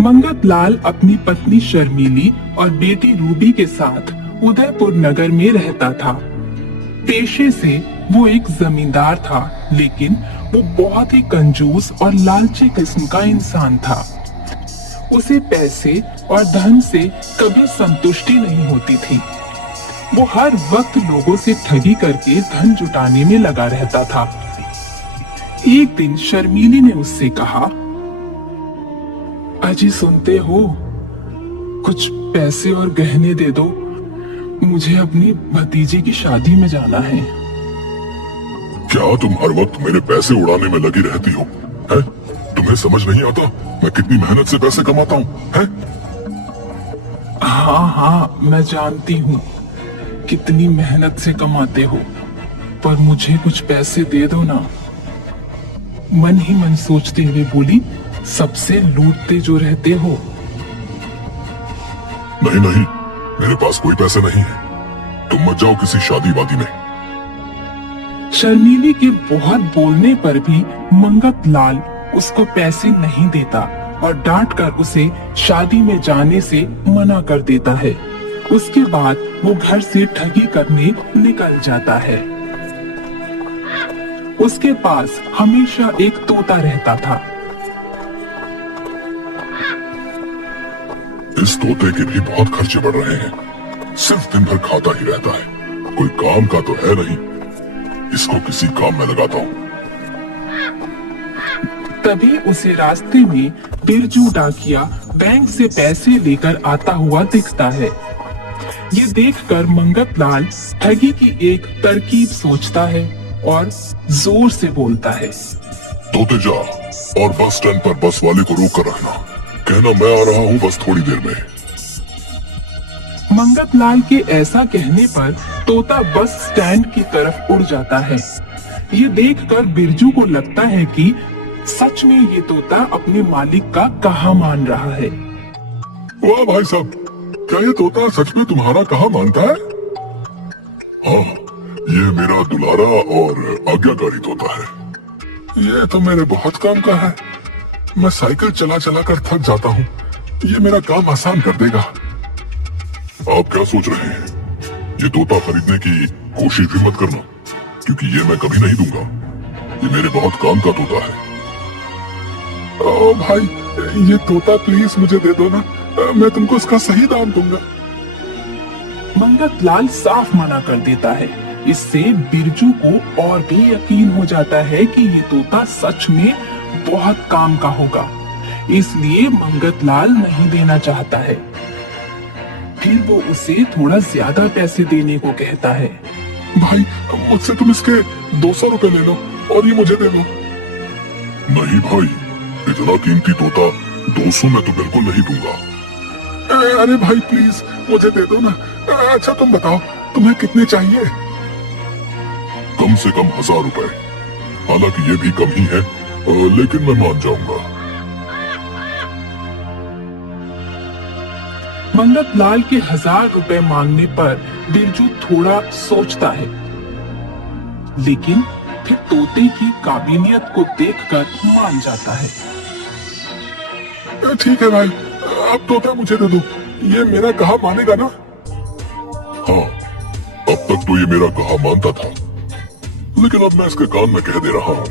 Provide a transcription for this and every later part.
मंगत लाल अपनी पत्नी शर्मीली और बेटी रूबी के साथ उदयपुर नगर में रहता था। पेशे से वो एक जमींदार था, लेकिन वो बहुत ही कंजूस और लालची किस्म का इंसान था। उसे पैसे और धन से कभी संतुष्टि नहीं होती थी। वो हर वक्त लोगों से ठगी करके धन जुटाने में लगा रहता था। एक दिन शर्मीली ने उससे कहा, अजी सुनते हो, कुछ पैसे और गहने दे दो, मुझे अपनी भतीजी की शादी में जाना है। क्या तुम हर वक्त मेरे पैसे उड़ाने में लगी रहती हो? हैं? तुम्हें समझ नहीं आता मैं कितनी मेहनत से पैसे कमाता हूँ? हैं? हाँ, मैं जानती हूँ कितनी मेहनत से कमाते हो, पर मुझे कुछ पैसे दे दो ना। मन ही मन सोचते हुए बोली, सबसे लूटते जो रहते हो। नहीं नहीं, मेरे पास कोई पैसे नहीं है, तुम मत जाओ किसी शादी वादी में। शर्मीली के बहुत बोलने पर भी मंगत लाल उसको पैसे नहीं देता और डांट कर उसे शादी में जाने से मना कर देता है। उसके बाद वो घर से ठगी करने निकल जाता है। उसके पास हमेशा एक तोता रहता था। इस तोते के भी बहुत खर्चे बढ़ रहे हैं, सिर्फ दिन भर खाता ही रहता है, कोई काम का तो है नहीं। इसको किसी काम में लगाता हूँ। तभी उसे रास्ते में बिरजू डाकिया बैंक से पैसे लेकर आता हुआ दिखता है। ये देखकर मंगत लाल ठगी की एक तरकीब सोचता है और जोर से बोलता है, तोते जा और बस स्टैंड पर बस वाले को रोक कर रखना, कहना मैं आ रहा हूँ बस थोड़ी देर में। मंगत लाल के ऐसा कहने पर तोता बस स्टैंड की तरफ उड़ जाता है। ये देखकर बिरजू को लगता है कि सच में ये तोता अपने मालिक का कहा मान रहा है। वाह भाई साहब, क्या ये तोता सच में तुम्हारा कहा मानता है? हाँ, ये मेरा दुलारा और आज्ञाकारी तोता है। ये तो मेरे बहुत काम का है। मैं साइकिल चला चला कर थक जाता हूँ, ये मेरा काम आसान कर देगा। आप क्या सोच रहे हैं? ये तोता खरीदने की कोशिश भी मत करना, क्योंकि ये मैं कभी नहीं दूंगा। ये मेरे बहुत काम का तोता है। ओ भाई, ये तोता प्लीज मुझे दे दो ना, मैं तुमको इसका सही दाम दूंगा। मंगत लाल साफ मना कर देता है। इससे बिरजू को और भी यकीन हो जाता है कि ये तोता सच में बहुत काम का होगा, इसलिए मंगत लाल नहीं देना चाहता है। फिर वो उसे थोड़ा ज्यादा पैसे देने को कहता है। भाई, मुझसे तुम इसके 200 रुपए ले लो और ये मुझे दे दो। नहीं भाई, इतना कीमती तोता 200 में तो बिल्कुल नहीं दूंगा। अरे भाई प्लीज मुझे दे दो ना। अच्छा तुम बताओ, तुम्हें कितने चाहिए? कम से कम 1000 रुपए। हालांकि ये भी कम ही है, लेकिन मैं मान जाऊंगा। मंगत लाल के 1000 रुपए मांगने पर बिरजू थोड़ा सोचता है, लेकिन फिर तोते की काबिलियत को देखकर मान जाता है। ठीक है भाई, अब तोता मुझे दे दो, ये मेरा कहा मानेगा ना? हाँ, अब तक तो ये मेरा कहा मानता था, लेकिन अब मैं इसके कान में कह दे रहा हूँ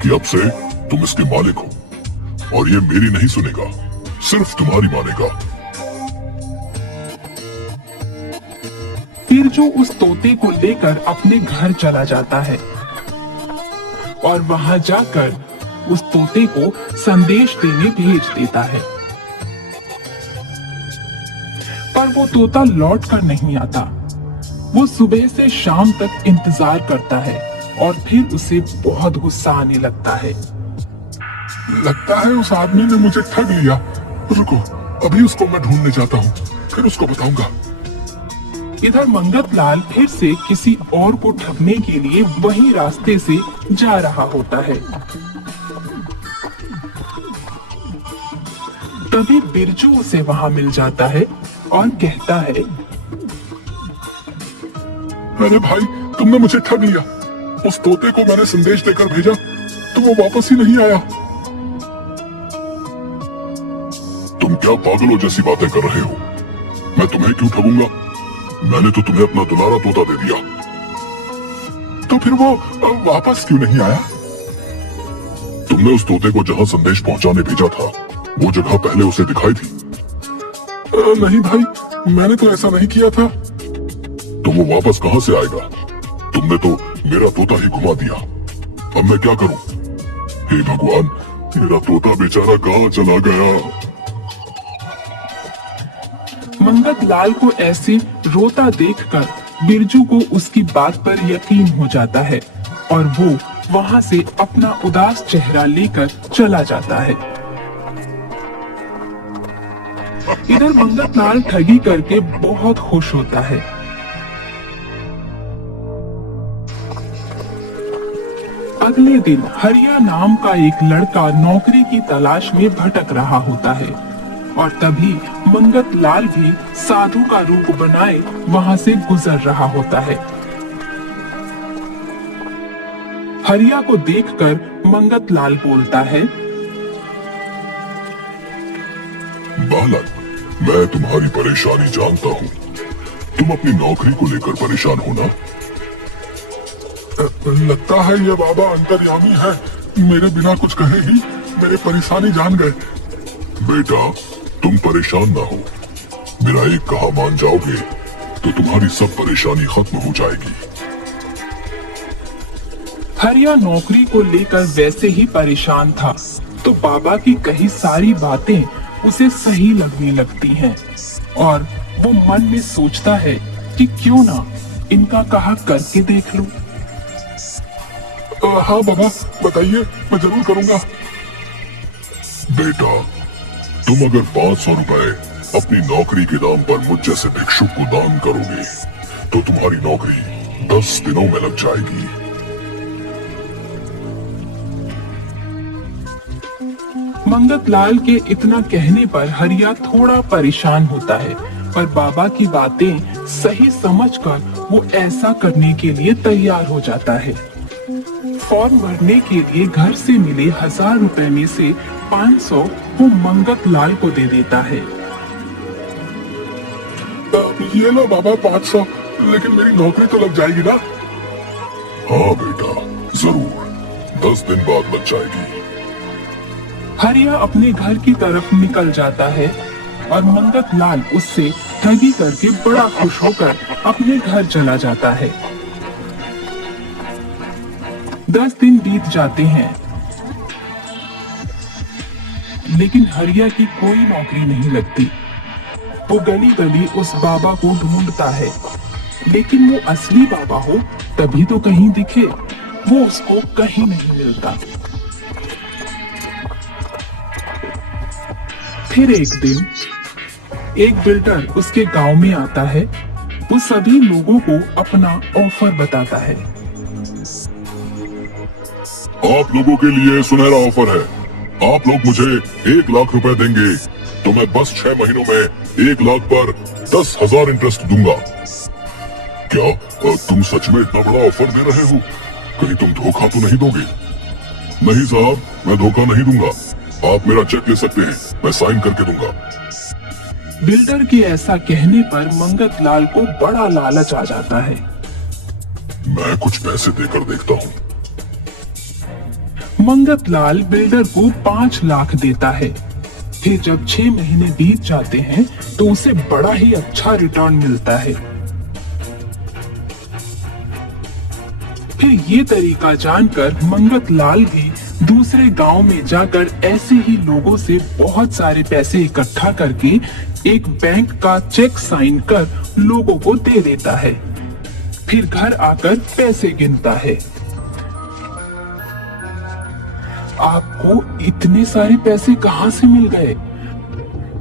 कि अब से तुम इसके मालिक हो और ये मेरी नहीं सुनेगा, सिर्फ तुम्हारी मानेगा। बिरजू उस तोते को लेकर अपने घर चला जाता है और वहां जाकर उस तोते को संदेश देने भेज देता है, पर वो तोता लौट कर नहीं आता। वो सुबह से शाम तक इंतजार करता है और फिर उसे बहुत गुस्सा आने लगता है। लगता है उस आदमी ने मुझे ठग लिया। रुको, अभी उसको मैं ढूंढने जाता हूँ, फिर उसको बताऊंगा। इधर मंगत लाल फिर से किसी और को ठगने के लिए वही रास्ते से जा रहा होता है। तभी बिरजू उसे वहां मिल जाता है और कहता है, अरे भाई, तुमने मुझे ठग लिया। उस तोते को मैंने संदेश देकर भेजा तो वो वापस ही नहीं आया। तुम क्या पागलों जैसी बातें कर रहे हो? मैं तुम्हें क्यों ठगूंगा? मैंने तो तुम्हें अपना दुलारा तोता दे दिया। तो फिर वो वापस क्यों नहीं आया? तुमने उस तोते को जहां संदेश पहुंचाने भेजा था, वो जगह पहले उसे दिखाई थी? नहीं भाई, मैंने तो ऐसा नहीं किया था। तो वो वापस कहां से आएगा? तुमने तो मेरा तोता ही घुमा दिया। अब मैं क्या करूं? हे भगवान, मेरा तोता बेचारा कहां चला गया? मंगत लाल को ऐसे रोता देखकर बिरजू को उसकी बात पर यकीन हो जाता है और वो वहां से अपना उदास चेहरा लेकर चला जाता है। इधर मंगत लाल ठगी करके बहुत खुश होता है। अगले दिन हरिया नाम का एक लड़का नौकरी की तलाश में भटक रहा होता है और तभी मंगत लाल भी साधु का रूप बनाए वहां से गुजर रहा होता है। हरिया को देखकर मंगत लाल बोलता है, बालक, मैं तुम्हारी परेशानी जानता हूँ। तुम अपनी नौकरी को लेकर परेशान हो ना? लगता है ये बाबा अंतर्यामी है, मेरे बिना कुछ कहे ही मेरी परेशानी जान गए। बेटा, तुम परेशान ना हो। मेरा एक कहा मान जाओगे तो तुम्हारी सब परेशानी खत्म हो जाएगी। हरिया नौकरी को लेकर वैसे ही परेशान था तो बाबा की कही सारी बातें उसे सही लगने लगती हैं और वो मन में सोचता है कि क्यों ना इनका कहा करके देख लूं। हाँ बाबा, बताइए, मैं जरूर करूंगा। बेटा, तुम अगर 500 रुपए अपनी नौकरी के नाम पर मुझ जैसे भिक्षुक को दान करोगे तो तुम्हारी नौकरी 10 दिनों में लग जाएगी। मंगत लाल के इतना कहने पर हरिया थोड़ा परेशान होता है पर बाबा की बातें सही समझकर वो ऐसा करने के लिए तैयार हो जाता है। फॉर्म भरने के लिए घर से मिले 1000 रुपए में से 500 वो मंगत लाल को दे देता है। ये लो बाबा 500, लेकिन मेरी नौकरी तो लग जाएगी ना? हाँ बेटा, जरूर 10 दिन बाद लग जाएगी। हरिया अपने घर की तरफ निकल जाता है और मंगत लाल उससे ठगी करके बड़ा खुश होकर अपने घर चला जाता है। 10 दिन बीत जाते हैं लेकिन हरिया की कोई नौकरी नहीं लगती। वो गली गली उस बाबा को ढूंढता है लेकिन वो असली बाबा हो तभी तो कहीं दिखे, वो उसको कहीं नहीं मिलता। फिर एक दिन एक बिल्डर उसके गांव में आता है। वो सभी लोगों को अपना ऑफर बताता है। आप लोगों के लिए सुनहरा ऑफर है। आप लोग मुझे 1 लाख रुपए देंगे तो मैं बस 6 महीनों में 1 लाख पर 10,000 इंटरेस्ट दूंगा। क्या तुम सच में इतना बड़ा ऑफर दे रहे हो? कहीं तुम धोखा तो नहीं दोगे? नहीं साहब, मैं धोखा नहीं दूंगा। आप मेरा चेक ले सकते हैं, मैं साइन करके दूंगा। बिल्डर के ऐसा कहने पर मंगत लाल को बड़ा लालच आ जाता है। मैं कुछ पैसे देकर देखता हूँ। मंगत लाल बिल्डर को 5 लाख देता है। फिर जब 6 महीने बीत जाते हैं तो उसे बड़ा ही अच्छा रिटर्न मिलता है। फिर ये तरीका जानकर मंगत लाल भी दूसरे गांव में जाकर ऐसे ही लोगों से बहुत सारे पैसे इकट्ठा करके एक बैंक का चेक साइन कर लोगों को दे देता है। फिर घर आकर पैसे गिनता है। आपको इतने सारे पैसे कहां से मिल गए?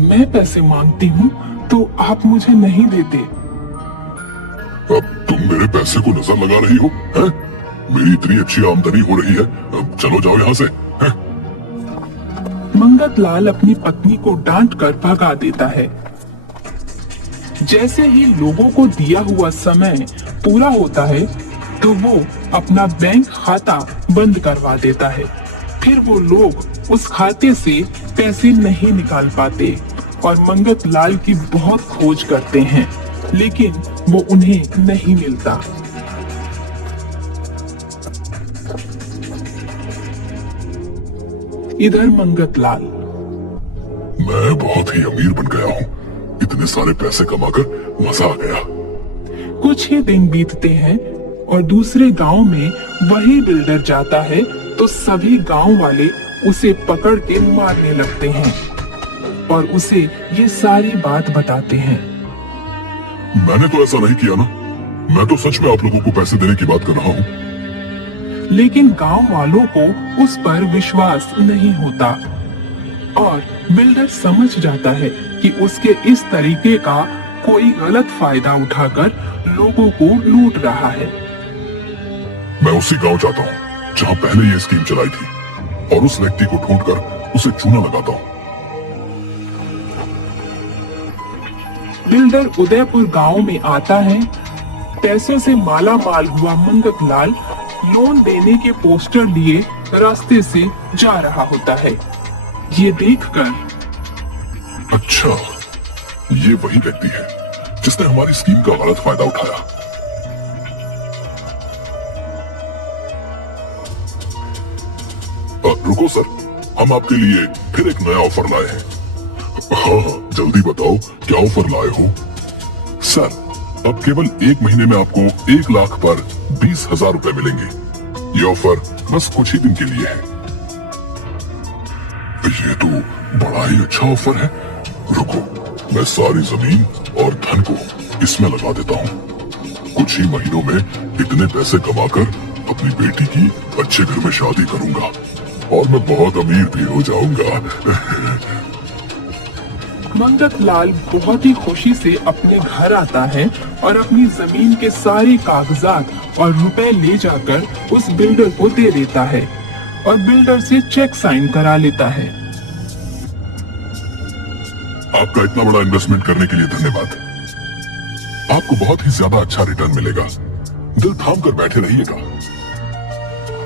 मैं पैसे मांगती हूँ तो आप मुझे नहीं देते। अब तुम मेरे पैसे को नजर लगा रही हो, हैं? मेरी इतनी अच्छी आमदनी हो रही है, अब चलो जाओ यहाँ से, हैं? मंगत लाल अपनी पत्नी को डांट कर भगा देता है। जैसे ही लोगों को दिया हुआ समय पूरा होता है तो वो अपना बैंक खाता बंद करवा देता है। फिर वो लोग उस खाते से पैसे नहीं निकाल पाते और मंगत लाल की बहुत खोज करते हैं, लेकिन वो उन्हें नहीं मिलता। इधर मंगत लाल, मैं बहुत ही अमीर बन गया हूँ। इतने सारे पैसे कमाकर मजा आ गया। कुछ ही दिन बीतते हैं और दूसरे गांव में वही बिल्डर जाता है तो सभी गांव वाले उसे पकड़ के मारने लगते हैं और उसे ये सारी बात बताते हैं। मैंने तो ऐसा नहीं किया ना। मैं तो सच में आप लोगों को पैसे देने की बात कर रहा हूँ। लेकिन गांव वालों को उस पर विश्वास नहीं होता और बिल्डर समझ जाता है कि उसके इस तरीके का कोई गलत फायदा उठाकर लोगों को लूट रहा है। मैं उसी गांव जाता हूँ जहाँ पहले ये स्कीम चलाई थी और उस व्यक्ति को ढूंढकर उसे चूना लगाता हूँ। बिल्डर उदयपुर गांव में आता है। पैसों से माला माल हुआ मंगत लाल लोन देने के पोस्टर लिए रास्ते से जा रहा होता है। ये देखकर, अच्छा, ये वही व्यक्ति है जिसने हमारी स्कीम का गलत फायदा उठाया। रुको सर, हम आपके लिए फिर एक नया ऑफर लाए हैं। हाँ, जल्दी बताओ क्या ऑफर लाए हो। सर, अब केवल 1 महीने में आपको 1 लाख पर 20,000 रुपए मिलेंगे। ये ऑफर बस कुछ ही दिन के लिए है। ये तो बड़ा ही अच्छा ऑफर है। रुको, मैं सारी जमीन और धन को इसमें लगा देता हूँ। कुछ ही महीनों में इतने पैसे कमाकर अपनी बेटी की अच्छे घर में शादी करूंगा और मैं बहुत अमीर भी हो जाऊंगा। मंगत लाल बहुत ही खुशी से अपने घर आता है और अपनी जमीन के सारे कागजात और रुपए ले जाकर उस बिल्डर को दे देता है और बिल्डर से चेक साइन करा लेता है। आपका इतना बड़ा इन्वेस्टमेंट करने के लिए धन्यवाद। आपको बहुत ही ज्यादा अच्छा रिटर्न मिलेगा। दिल थाम कर बैठे रहिएगा।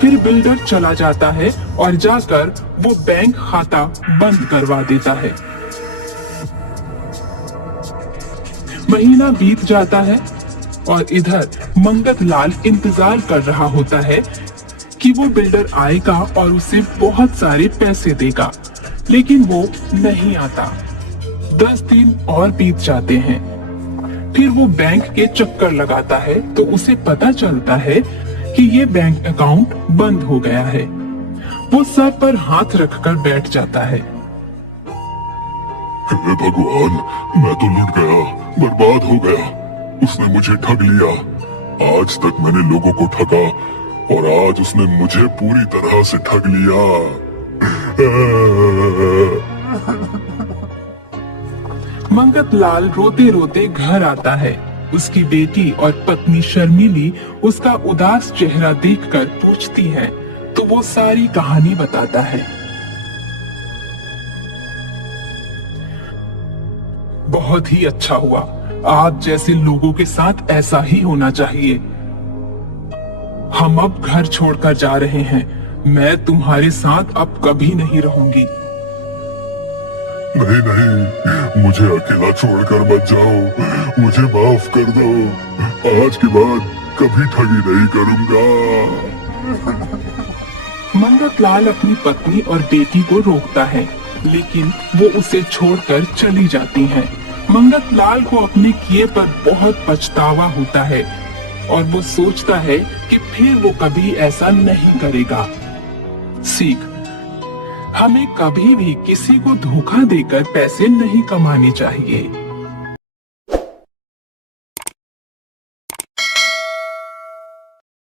फिर बिल्डर चला जाता है और जाकर वो बैंक खाता बंद करवा देता है। महीना बीत जाता है और इधर मंगत लाल इंतजार कर रहा होता है कि वो बिल्डर आएगा और उसे बहुत सारे पैसे देगा, लेकिन वो नहीं आता। 10 दिन और बीत जाते हैं। फिर वो बैंक के चक्कर लगाता है तो उसे पता चलता है कि ये बैंक अकाउंट बंद हो गया है। वो सर पर हाथ रखकर बैठ जाता है। हे भगवान, मैं तो लुट गया, बर्बाद हो गया। उसने मुझे ठग लिया। आज तक मैंने लोगों को ठगा और आज उसने मुझे पूरी तरह से ठग लिया। मंगत लाल रोते रोते घर आता है। उसकी बेटी और पत्नी शर्मिली उसका उदास चेहरा देखकर पूछती है तो वो सारी कहानी बताता है। बहुत ही अच्छा हुआ। आप जैसे लोगों के साथ ऐसा ही होना चाहिए। हम अब घर छोड़कर जा रहे हैं। मैं तुम्हारे साथ अब कभी नहीं रहूंगी। नहीं नहीं, मुझे अकेला छोड़कर मत जाओ। मुझे माफ कर दो। आज के बाद कभी ठगी नहीं करूंगा। मंगत लाल अपनी पत्नी और बेटी को रोकता है, लेकिन वो उसे छोड़कर चली जाती हैं। मंगत लाल को अपने किए पर बहुत पछतावा होता है और वो सोचता है कि फिर वो कभी ऐसा नहीं करेगा। सीख, हमें कभी भी किसी को धोखा देकर पैसे नहीं कमाने चाहिए।